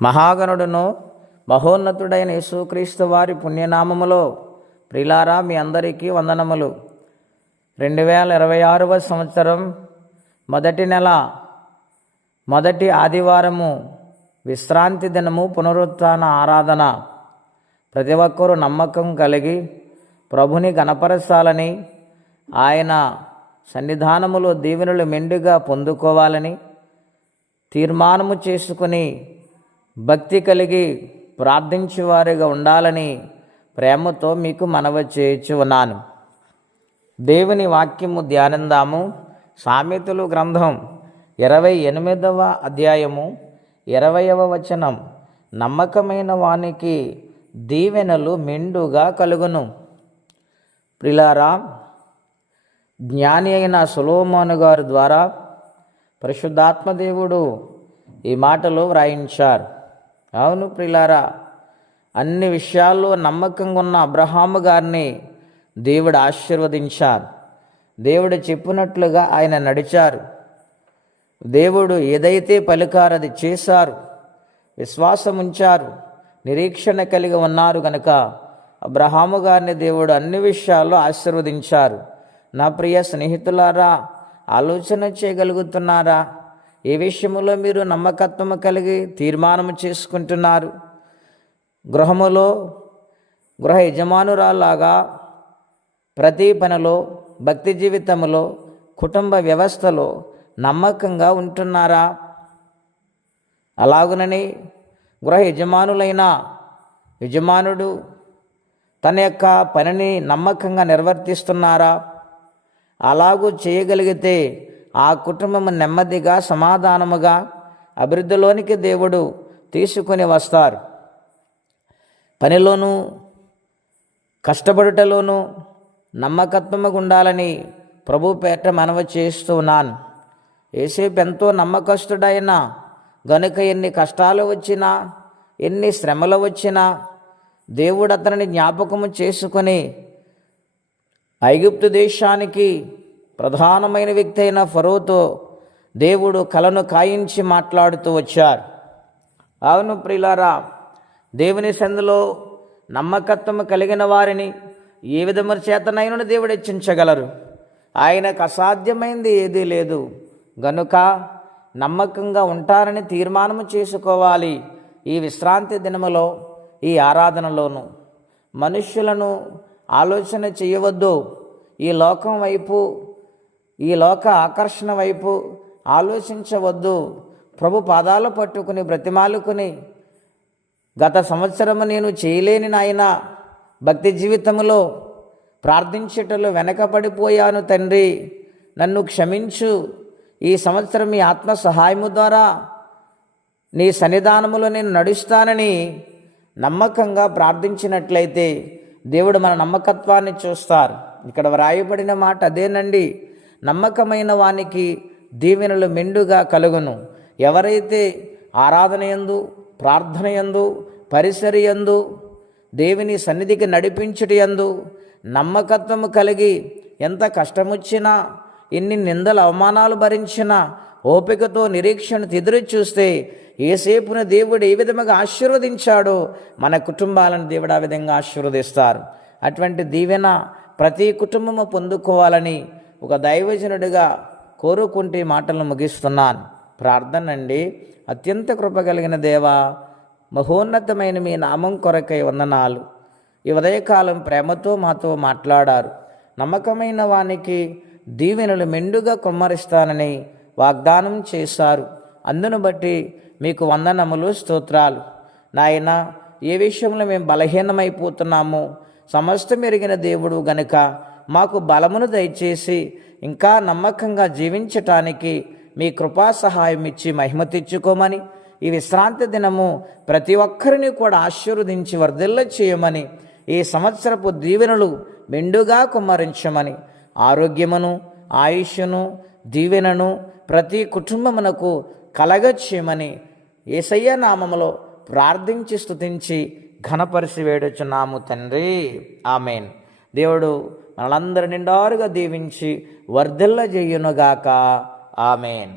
మహాగణుడును మహోన్నతుడైన యేసుక్రీస్తు వారి పుణ్యనామములో ప్రియులారా మీ అందరికీ వందనములు. 2026వ సంవత్సరం మొదటి నెల మొదటి ఆదివారము విశ్రాంతి దినము, పునరుత్థాన ఆరాధన. ప్రతి ఒక్కరూ నమ్మకం కలిగి ప్రభుని గణపరచాలని, ఆయన సన్నిధానములో దీవెనలు మెండుగా పొందుకోవాలని తీర్మానము చేసుకుని భక్తి కలిగి ప్రార్థించేవారిగా ఉండాలని ప్రేమతో మీకు మనవి చేయించి ఉన్నాను. దేవుని వాక్యము ధ్యానిందాము. సామెతలు గ్రంథం 28వ అధ్యాయము 20వ వచనం. నమ్మకమైన వానికి దీవెనలు మెండుగా కలుగును. ప్రిలారా, జ్ఞాని అయిన సొలొమోను గారి ద్వారా పరిశుద్ధాత్మదేవుడు ఈ మాటలు వ్రాయించారు. అవును ప్రిలారా, అన్ని విషయాల్లో నమ్మకంగా ఉన్న అబ్రహాము గారిని దేవుడు ఆశీర్వదించారు. దేవుడు చెప్పినట్లుగా ఆయన నడిచారు. దేవుడు ఏదైతే పలికారో అది చేశారు. విశ్వాసం ఉంచారు, నిరీక్షణ కలిగి ఉన్నారు కనుక అబ్రహాము గారిని దేవుడు అన్ని విషయాల్లో ఆశీర్వదించారు. నా ప్రియ స్నేహితులారా, ఆలోచన చేయగలుగుతున్నారా? ఏ విషయంలో మీరు నమ్మకత్వం కలిగి తీర్మానం చేసుకుంటున్నారు? గృహములో గృహ యజమానురాలాగా ప్రతి పనిలో, భక్తి జీవితంలో, కుటుంబ వ్యవస్థలో నమ్మకంగా ఉంటున్నారా? అలాగునని గృహ యజమానులైన యజమానుడు తన యొక్క పనిని నమ్మకంగా నిర్వర్తిస్తున్నారా? అలాగూ చేయగలిగితే ఆ కుటుంబం నెమ్మదిగా, సమాధానముగా అభివృద్ధిలోనికి దేవుడు తీసుకొని వస్తారు. పనిలోనూ కష్టపడుటలోనూ నమ్మకత్వముగా ఉండాలని ప్రభు పేట మనవి చేస్తూ ఉన్నాను. యేసేపు ఎంతో నమ్మకస్తుడైన గనుక ఎన్ని కష్టాలు వచ్చినా, ఎన్ని శ్రమలు వచ్చినా దేవుడు అతనిని జ్ఞాపకము చేసుకొని ఐగుప్తు దేశానికి ప్రధానమైన వ్యక్తి అయిన ఫరోతో దేవుడు కలను కాయించి మాట్లాడుతూ వచ్చారు. అవును ప్రియులారా, దేవుని సందులో నమ్మకత్వం కలిగిన వారిని ఏ విధము చేతనైనా దేవుడు హెచ్చించగలరు. ఆయనకు అసాధ్యమైంది ఏదీ లేదు. గనుక నమ్మకంగా ఉంటారని తీర్మానము చేసుకోవాలి. ఈ విశ్రాంతి దినములో, ఈ ఆరాధనలోను మనుష్యులను ఆలోచన చేయవద్దు. ఈ లోకం వైపు, ఈ లోక ఆకర్షణ వైపు ఆలోచించవద్దు. ప్రభు పాదాలు పట్టుకుని బ్రతిమాలుకుని, గత సంవత్సరము నేను చేయలేని నాయన, భక్తి జీవితంలో ప్రార్థించేటలో వెనకబడిపోయాను తండ్రి, నన్ను క్షమించు. ఈ సంవత్సరం మీ ఆత్మ సహాయము ద్వారా నీ సన్నిధానములో నేను నడుస్తానని నమ్మకంగా ప్రార్థించినట్లయితే దేవుడు మన నమ్మకత్వాన్ని చూస్తారు. ఇక్కడ వ్రాయబడిన మాట అదేనండి. నమ్మకమైన వానికి దీవెనలు మెండుగా కలుగును. ఎవరైతే ఆరాధన యందు, ప్రార్థన యందు, పరిసరి యందు, దేవుని సన్నిధికి నడిపించుట యందు నమ్మకత్వము కలిగి ఎంత కష్టమొచ్చినా, ఎన్ని నిందలు అవమానాలు భరించినా ఓపికతో నిరీక్షణ ఎదురు చూస్తే యేసేపును దేవుడు ఏ విధముగా ఆశీర్వదించాడో మన కుటుంబాలను దేవుడు ఆ విధంగా ఆశీర్వదిస్తారు. అటువంటి దీవెన ప్రతి కుటుంబము పొందుకోవాలని ఒక దైవజనుడిగా కోరుకుంటే మాటలను ముగిస్తున్నాను. ప్రార్థన అండి. అత్యంత కృప కలిగిన దేవా, మహోన్నతమైన మీ నామం కొరకై వందనాలు. ఈ ఉదయకాలం ప్రేమతో మాతో మాట్లాడారు. నమ్మకమైన వానికి దీవెనలు మెండుగా కుమ్మరిస్తానని వాగ్దానం చేశారు. అందును బట్టి మీకు వందనములు, స్తోత్రాలు. నాయన, ఏ విషయంలో మేము బలహీనమైపోతున్నామో సమస్తం ఎరిగిన దేవుడు గనుక మాకు బలమును దయచేసి ఇంకా నమ్మకంగా జీవించటానికి మీ కృపా సహాయం ఇచ్చి మహిమ తెచ్చుకోమని, ఈ విశ్రాంతి దినము ప్రతి ఒక్కరిని కూడా ఆశీర్వదించి వర్ధిల్ల చేయమని, ఈ సంవత్సరపు దీవెనలు మెండుగా కుమ్మరించమని, ఆరోగ్యమును, ఆయుష్ను, దీవెనను ప్రతి కుటుంబమునకు కలగచేయమని యేసయ్య నామములో ప్రార్థించి స్తుతించి ఘనపరిచి వేడుచున్నాము తండ్రి. ఆమెన్. దేవుడు మనలందరి నిండారుగా దీవించి వర్ధిల్ల చేయునుగాక. ఆమెన్.